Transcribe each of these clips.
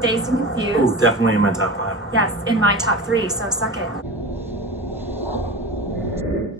Dazed and Confused. Ooh, definitely in my top 5. Yes, in my top 3, so suck it.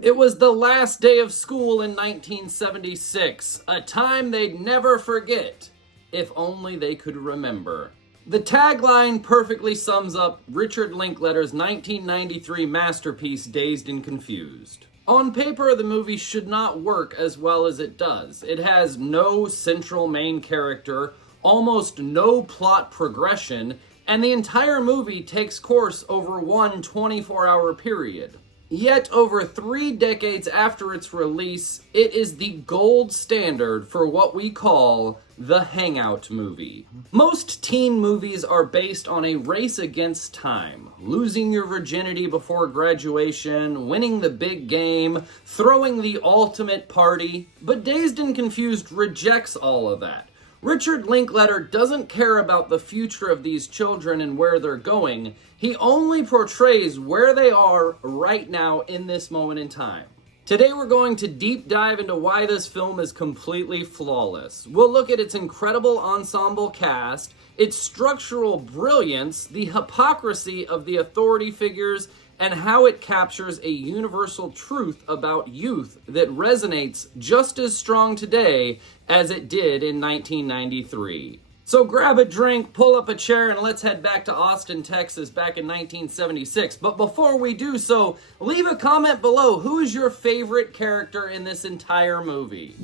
It was the last day of school in 1976, a time they'd never forget, if only they could remember. The tagline perfectly sums up Richard Linklater's 1993 masterpiece, Dazed and Confused. On paper, the movie should not work as well as it does. It has no central main character, almost no plot progression, and the entire movie takes course over one 24-hour period. Yet, over 3 decades after its release, it is the gold standard for what we call the hangout movie. Most teen movies are based on a race against time. Losing your virginity before graduation, winning the big game, throwing the ultimate party. But Dazed and Confused rejects all of that. Richard Linklater doesn't care about the future of these children and where they're going. He only portrays where they are right now in this moment in time. Today we're going to deep dive into why this film is completely flawless. We'll look at its incredible ensemble cast, its structural brilliance, the hypocrisy of the authority figures, and how it captures a universal truth about youth that resonates just as strong today as it did in 1993. So grab a drink, pull up a chair, and let's head back to Austin, Texas back in 1976. But before we do so, leave a comment below. Who is your favorite character in this entire movie?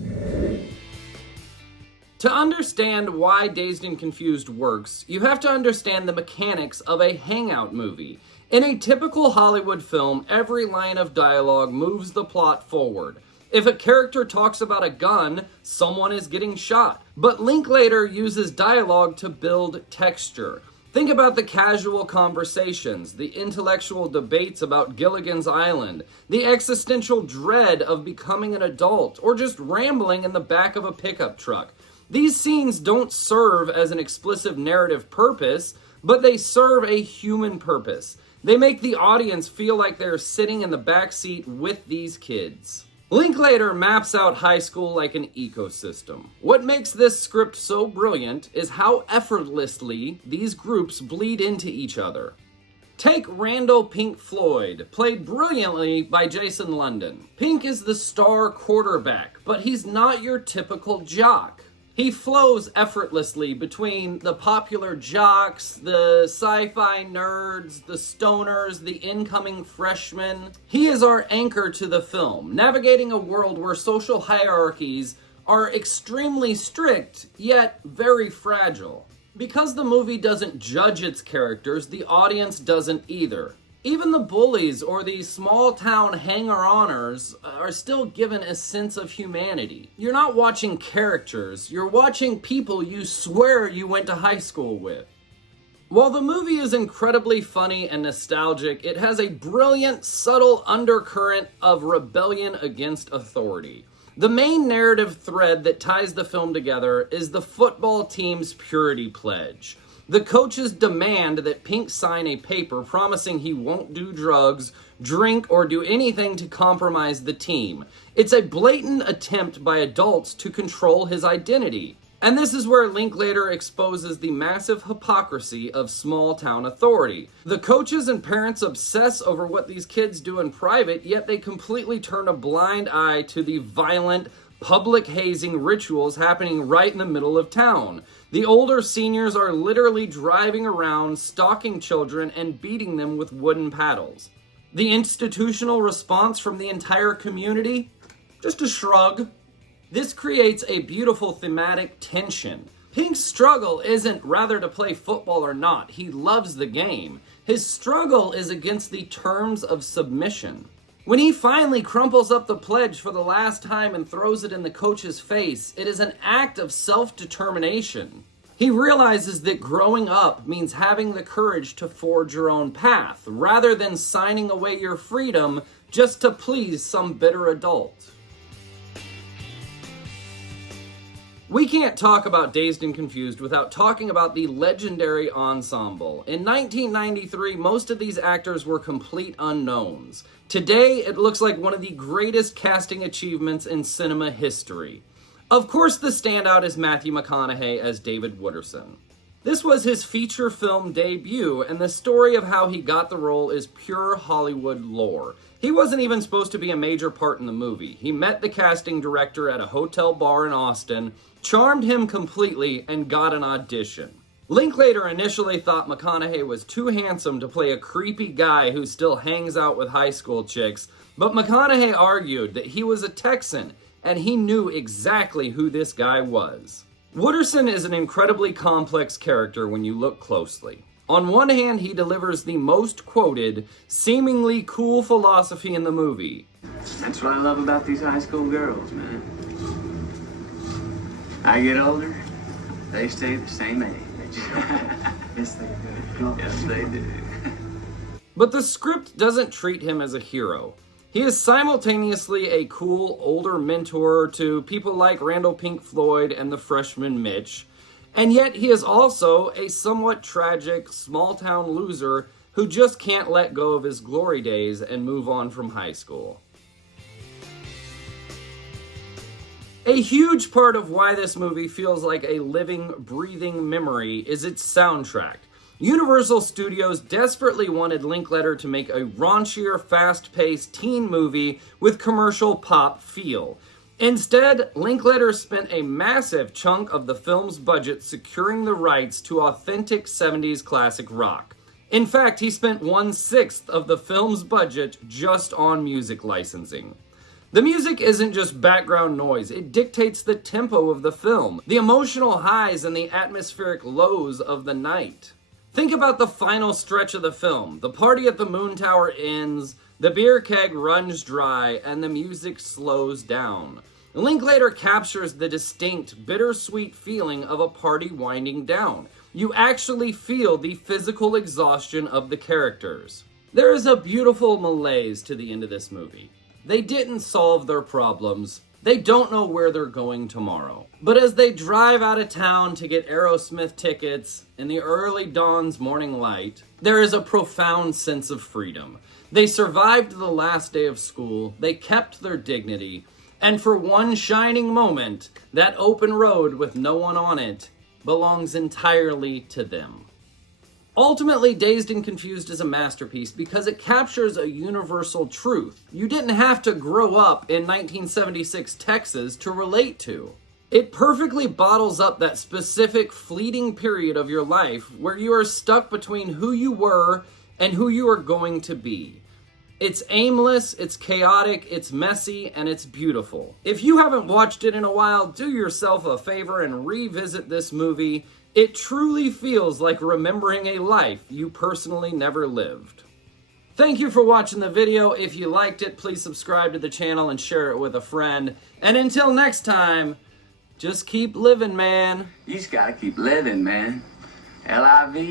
To understand why Dazed and Confused works, you have to understand the mechanics of a hangout movie. In a typical Hollywood film, every line of dialogue moves the plot forward. If a character talks about a gun, someone is getting shot. But Linklater uses dialogue to build texture. Think about the casual conversations, the intellectual debates about Gilligan's Island, the existential dread of becoming an adult, or just rambling in the back of a pickup truck. These scenes don't serve as an explicit narrative purpose, but they serve a human purpose. They make the audience feel like they're sitting in the back seat with these kids. Linklater maps out high school like an ecosystem. What makes this script so brilliant is how effortlessly these groups bleed into each other. Take Randall Pink Floyd, played brilliantly by Jason London. Pink is the star quarterback, but he's not your typical jock. He flows effortlessly between the popular jocks, the sci-fi nerds, the stoners, the incoming freshmen. He is our anchor to the film, navigating a world where social hierarchies are extremely strict, yet very fragile. Because the movie doesn't judge its characters, the audience doesn't either. Even the bullies or the small-town hanger-oners are still given a sense of humanity. You're not watching characters, you're watching people you swear you went to high school with. While the movie is incredibly funny and nostalgic, it has a brilliant, subtle undercurrent of rebellion against authority. The main narrative thread that ties the film together is the football team's purity pledge. The coaches demand that Pink sign a paper promising he won't do drugs, drink, or do anything to compromise the team. It's a blatant attempt by adults to control his identity. And this is where Linklater exposes the massive hypocrisy of small-town authority. The coaches and parents obsess over what these kids do in private, yet they completely turn a blind eye to the violent, public hazing rituals happening right in the middle of town. The older seniors are literally driving around, stalking children, and beating them with wooden paddles. The institutional response from the entire community? Just a shrug. This creates a beautiful thematic tension. Pink's struggle isn't rather to play football or not. He loves the game. His struggle is against the terms of submission. When he finally crumples up the pledge for the last time and throws it in the coach's face, it is an act of self-determination. He realizes that growing up means having the courage to forge your own path, rather than signing away your freedom just to please some bitter adult. We can't talk about Dazed and Confused without talking about the legendary Ensemble. In 1993, most of these actors were complete unknowns. Today, it looks like one of the greatest casting achievements in cinema history. Of course, the standout is Matthew McConaughey as David Wooderson. This was his feature film debut, and the story of how he got the role is pure Hollywood lore. He wasn't even supposed to be a major part in the movie. He met the casting director at a hotel bar in Austin, charmed him completely, and got an audition. Linklater initially thought McConaughey was too handsome to play a creepy guy who still hangs out with high school chicks, but McConaughey argued that he was a Texan, and he knew exactly who this guy was. Wooderson is an incredibly complex character when you look closely. On one hand, he delivers the most quoted, seemingly cool philosophy in the movie. That's what I love about these high school girls, man. I get older, they stay the same age. Yes, they do. Yes, they do. But the script doesn't treat him as a hero. He is simultaneously a cool, older mentor to people like Randall Pink Floyd and the freshman Mitch, and yet he is also a somewhat tragic, small-town loser who just can't let go of his glory days and move on from high school. A huge part of why this movie feels like a living, breathing memory is its soundtrack. Universal Studios desperately wanted Linklater to make a raunchier, fast-paced teen movie with commercial pop feel. Instead, Linklater spent a massive chunk of the film's budget securing the rights to authentic 70s classic rock. In fact, he spent 1/6 of the film's budget just on music licensing. The music isn't just background noise, it dictates the tempo of the film, the emotional highs and the atmospheric lows of the night. Think about the final stretch of the film. The party at the Moon Tower ends, the beer keg runs dry, and the music slows down. Linklater captures the distinct, bittersweet feeling of a party winding down. You actually feel the physical exhaustion of the characters. There is a beautiful malaise to the end of this movie. They didn't solve their problems. They don't know where they're going tomorrow. But as they drive out of town to get Aerosmith tickets in the early dawn's morning light, there is a profound sense of freedom. They survived the last day of school, they kept their dignity, and for one shining moment, that open road with no one on it belongs entirely to them. Ultimately, Dazed and Confused is a masterpiece because it captures a universal truth you didn't have to grow up in 1976 Texas to relate to. It perfectly bottles up that specific fleeting period of your life where you are stuck between who you were and who you are going to be. It's aimless, it's chaotic, it's messy, and it's beautiful. If you haven't watched it in a while, do yourself a favor and revisit this movie. It truly feels like remembering a life you personally never lived. Thank you for watching the video. If you liked it, please subscribe to the channel and share it with a friend. And until next time, just keep living, man. You just gotta keep living, man. Livin.